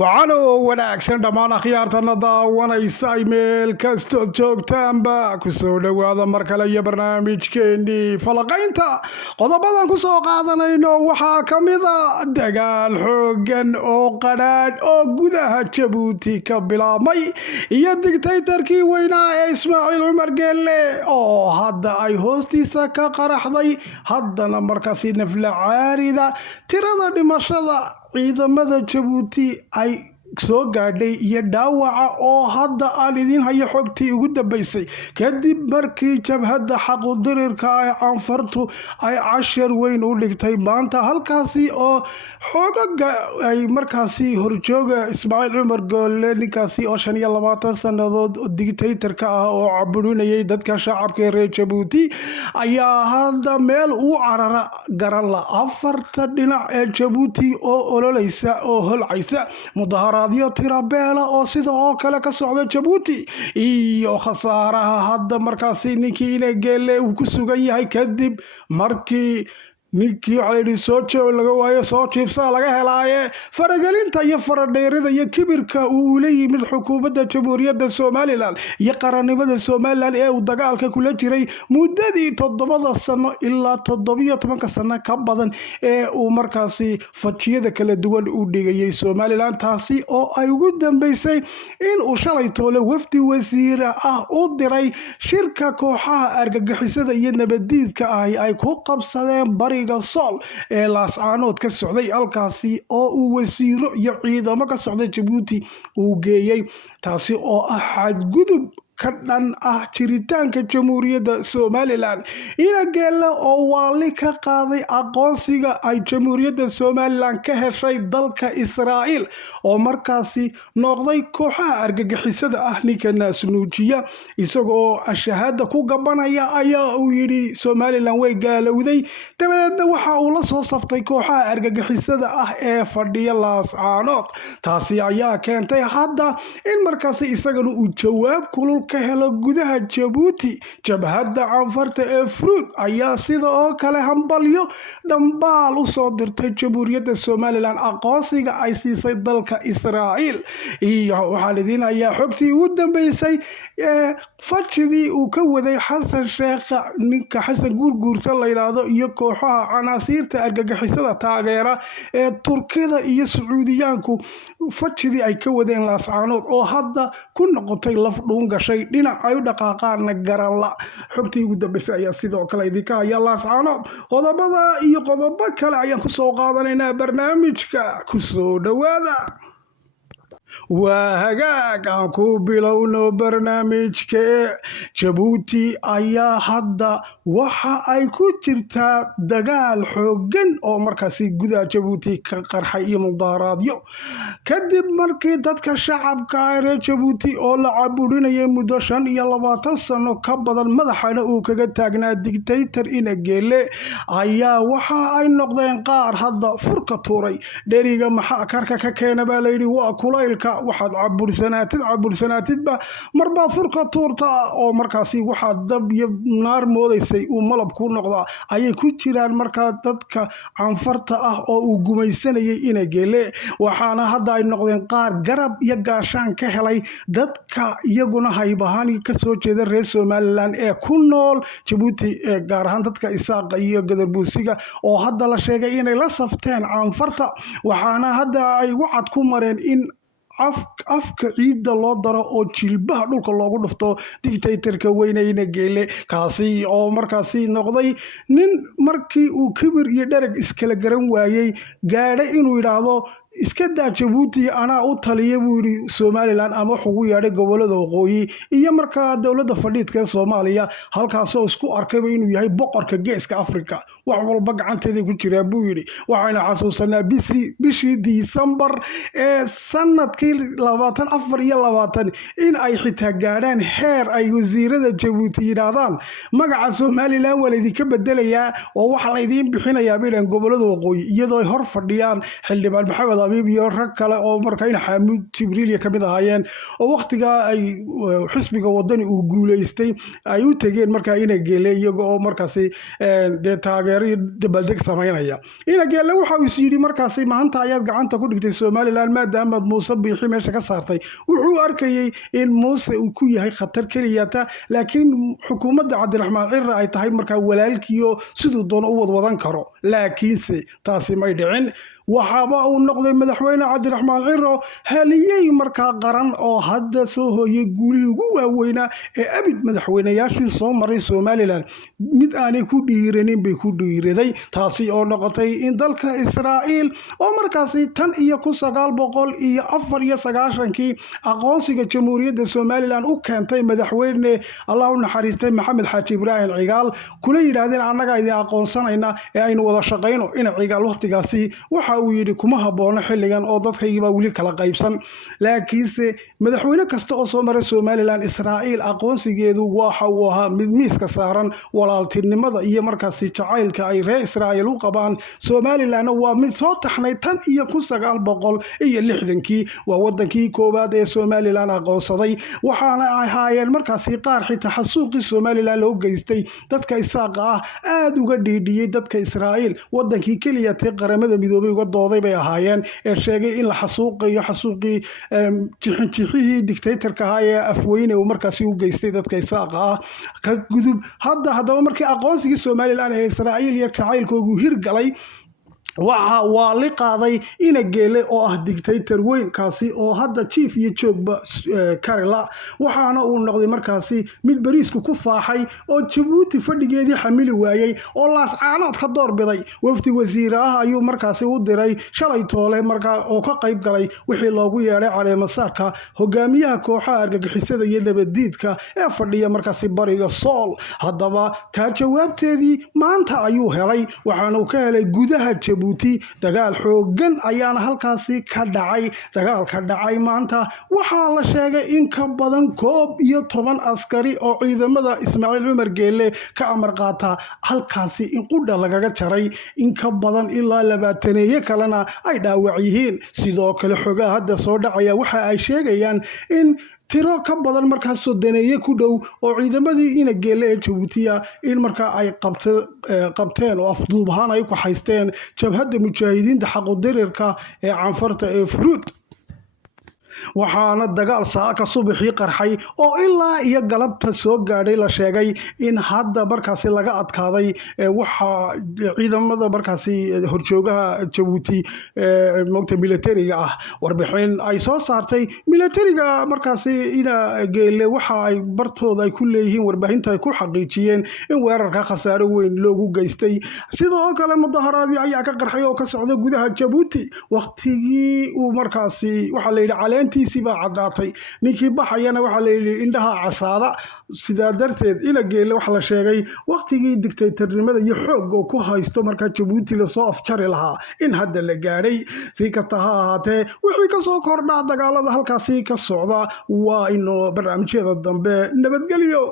waxaanoo wanaagsan dhammaan akhyaartana daawanaysa meel kastood joogtaanba kusoo dhowaada mar kale iyo barnaamijkeennii falaqaynta qodobadan kusoo qaadanayno waxaa ka mida dagaal xoogan oo qadhaadh oo gudaha jabuuti ka bilaabmay iyo digtaytarkii weynaa ee ismaaciil cumar geelle oo hadda ay hoostiisa ka qaraxday haddana markaasi nafla caarida tirada dhimashada ciidamada jabuuti ay soo gaadhay iyo dhaawaca oo hadda aan idiin hayo xogtii ugu dambeysay kadib markii jabhadda xaqudirirka ah canfartu ay cashar weyn u dhigtay maanta halkaasi oo xoogaga ay markaasi horjooga ismaaciil cumar geelle ninkaasi oo 25 sannadood digtaytarka ah oo caburinayay dadka shacabka ee reer jabuuti ayaa hadda meel uu carara garan la afarta dhinac ee jabuuti oo ololeysa oo holcaysa mudaharaadyo tirabeela oo sida oo kale ka socda jabuuti iyo khasaaraha hadda markaasi ninkii inay geelle uu ku sugan yahay kadib markii ninkii waxaa soo joog laga waayo soo jiifsaa laga helaaye faragelinta iyo faradheerida iyo kibirka uu la yimid xukuumadda jamhuuriyadda somalilan iyo qarannimada somalilan ee uu dagaalka kula jiray muddadii 7 sano ilaa 17 sano ka badan ee uu markaasi fajiyada kala duwan u dhigayay somalilan taasi oo ay ugu dambeysay in uu shalay toole wafdi wasiira ah u diray shirka kooxaha argagixisada iyo nabadiidka ah ay ku qabsadeen bari sool ee laascaanood ka socday halkaasi oo uu wasiiro iyo ciidamo ka socda jabuuti uu geeyey taasi oo ah xadgudub ka dhan ah jiritaanka jamhuuriyadda somalilan ina geelle oo waali ka qaaday aqoonsiga ay jamhuuriyadda somalilan ka heshay dalka israa'iil oo markaasi noqday kooxaha argagixisada ah ninka naasnuujiya isagoo shahaada ku gabanaya ayaa uu yidhi somalilan way gaalowday dabadeedna waxa uu la soo saftay kooxaha argagixisada ah ee fadhiya laascaanood taasi ayaa keentay hadda in markaasi isagana uu jawaab kulul ka helo gudaha jabuuti jabhadda canfarta ee fruud ayaa sida oo kale hambalyo dhambaal u soo dirtay jamhuuriyadda somalilan aqoonsiga ay siisay dalka israa'iil iyo waxaa lidiin ayaa xogtii ugu dambeysay ee fajidii uu ka waday xasan sheekha ninka xasan guurguurta la yidhaahdo iyo kooxaha canaasiirta argagixisada taageera ee turkida iyo sacuudiyaanku fajidii ay ka wadeen laascaanood oo hadda ku noqotay laf dhuun gashay dhinac ay u dhaqaaqaana garanla xogtii ugu dambeysay ayaa sidoo kale idinka haya laascaanood qodobada iyo qodobo kale ayaan kusoo qaadanaynaa barnaamijka kusoo dhowaada waa hagaag aan ku bilowno barnaamijka jabuuti ayaa hadda waxa ay ku jirtaa dagaal xoogan oo markaasi gudaha jabuuti ka qarxay iyo mudaharaadyo kadib markii dadka shacabka reer jabuuti oo la caburinayay muddo 25 sano ka badan madaxana uu kaga taagnaa digtaytar ina geelle ayaa waxa ay noqdeen qaar hadda furka tuuray dheriga maxaa karka ka keena baa layidhi waa kulaylka waxaad cabursanaatidba marbaad furka tuurta oo markaasi waxaad dab iyo naar moodaysay uu malab ku noqdaa ayay ku jiraan markaa dadka canfarta ah oo uu gumaysanayay ina geelle waxaana hadda ay noqdeen qaar garab iyo gaashaan ka helay dadka iyaguna haybahaan kasoo jeeda reer somalilan ee ku nool jabuuti gaar ahaan dadka isaaqa iyo gadarbuusiga oo hadda la sheegay inay la safteen canfarta waxaana hadda ay wacad ku mareen in afka ciidda loo daro oo jilbaha dhulka loogu dhufto digtaytarka weynayna geelle kaasi oo markaasi noqday nin markii uu kibir iyo dhereg iskala garan waayey gaadhay inuu yidhaahdo iska daa jabuuti anaa u taliya buu yidhi somalilan ama wax ugu yeedhay gobolada waqooyi iyo markaa dowladda fadhiidka ee soomaaliya halkaasoo isku arkayba inuu yahay boqorka geeska africa wax walba gacanteeday ku jiraa buu yidhi waxayna xasuusanaa bishii disembar ee sanadkii 24 in ay xitaa gaadhaan heer ay wasiirada jabuuti yidhaahdaan magaca somalilan waa laydinka bedelayaa oo waxa laydiin bixinayaa bay dhahan gobolada waqooyi iyadoo ay hor fadhiyaan xildhibaan maxamed Maxamed Abiib iyo rag kale oo markaa in Xamuud Jibriil ka mid ahaayeen oo waqtiga ay xisbiga wadani uu guuleystay ay u tageen markaa ina geele iyaga oo markaasi dee taageero dabaaldeg sameynaya ina geele waxa uu yidhi markaasi maanta ayaad gacanta ku dhigtay Somaliland maadaama Muuse Biixi meesha ka saartay wuxuu arkayay in Muuse uu ku yahay khatar keliyata laakiin xukuumadda Cabdiraxmaan Cirre ay tahay markaa walaalkiyo sidoo doon u wadwadan karo laakiinse taasi may dhicin waxaaba uu noqday madaxweyne Cabdiraxmaan Cirre haliyay markaa qaran oo hadda soo hooyay guulihii ugu waaweynaa ee abid madaxweynayaashii soo maray Somaliland mid aanay ku dhiiranin bay ku dhiiraday taasi oo noqotay in dalka Israa'iil oo markaasi tan iyo 1994 aqoonsiga jamhuuriyadda Somaliland u keentay madaxweyne Allah u naxariistay Maxamed Xaaji Ibraahim Cigaal kula yiraahdeen annaga idin aqoonsanayna ee aynu wada shaqeyno in Cigaal waqtigaasi waxa uu yidhi kuma habboona xilligan oo dadkayga baa weli kala qaybsan laakiinse madaxweyne kasta oo soo maray Somaliland Israa'iil aqoonsigeedu waxa uu ahaa mid miiska saaran walaaltinimada iyo markaasi jacaylka ay reer Israa'iil u qabaan Somaliland waa mid soo taxnay tan iyo 1960 waa wadankii koowaad ee Somaliland aqoonsaday waxaana ay ahaayeen markaasi qaar xitaa xasuuqii Somaliland loo geystay dadka isaaqa ah aad uga dhiidhiyay dadka Israa'iil wadankii kaliya ee qaramada midoobay uga dooday bay ahaayeen ee sheegay in la xasuuqayo xasuuqii jixinjixihii dictatorka ahaa ee afweyne uu markaasi u geystay dadka isaaqa ah ka gudub haddaba markii aqoonsigii Somaliland ee Israa'iil iyo jacaylkoodu hirgalay waa la qaaday ina geele oo ah dictator weyn kaasi oo hadda chief iyo joogba karila waxaana uu noqday markaasi mid bariisku ku faaxay oo Djibouti fadhigeedii xamili waayay oo laascaanood ka doorbiday wafdi wasiiraha ayuu markaasi u diray shalay toole markaa oo ka qayb galay wixii loogu yeeray caleemasaarka hogaamiyaha kooxaha argagixisada iyo nabadiidka ee fadhiya markaasi bariga Sool haddaba taa jawaabteedii maanta ayuu helay waxaana uu ka helay gudaha Djibouti dagaal xoogan ayaana halkaasi ka dhacay dagaalka dhacay maanta waxaa la sheegay in ka badan 11 askari oo ciidamada Ismaaciil Cumar Geelle ka amar qaata halkaasi in qudha lagaga jaray in ka badan ilaa 20 kalena ay dhaawac yihiin sidoo kale xogaha hadda soo dhacaya waxa ay sheegayaan in tiro ka badan markaas sodoneeye ku dhow oo ciidamadii ina geelle ee Djibouti in markaa ay qabteen oo afduubahan ay ku haysteen jabhadda mujaahidiinta xaqu-dirirka ee canfarta ee Furuud waxaana dagaal saaka subaxii qarxay oo ilaa iyo galabta soo gaadhay la sheegay in hadda markaasi laga adkaaday waxa ciidamada markaasi horjoogaha Djibouti moogta militariga ah warbixin ay soo saartay militariga markaasi ina geelle waxa ay bartooda ay ku leeyihiin warbaahinta ay ku xaqiijiyeen in weerarka khasaaro weyn loogu geystay sidoo kale mudaharaadii ayaa ka qarxay oo ka socda gudaha Djibouti waqtigii uu markaasi waxa la yiraahdaa tiisiba cadaatay ninkii baxayana waxa la yiri indhaha casaada sida darteed ina geelle waxa la sheegay waqtigii dictatornimada iyo xoog oo ku haysto marka Djibouti la soo afjari lahaa in hadda la gaaray si kasta ha ahaatee wixii ka soo kordhaa dagaalada halkaasi ka socda waa inoo barnaamijyada dambe nabadgelyo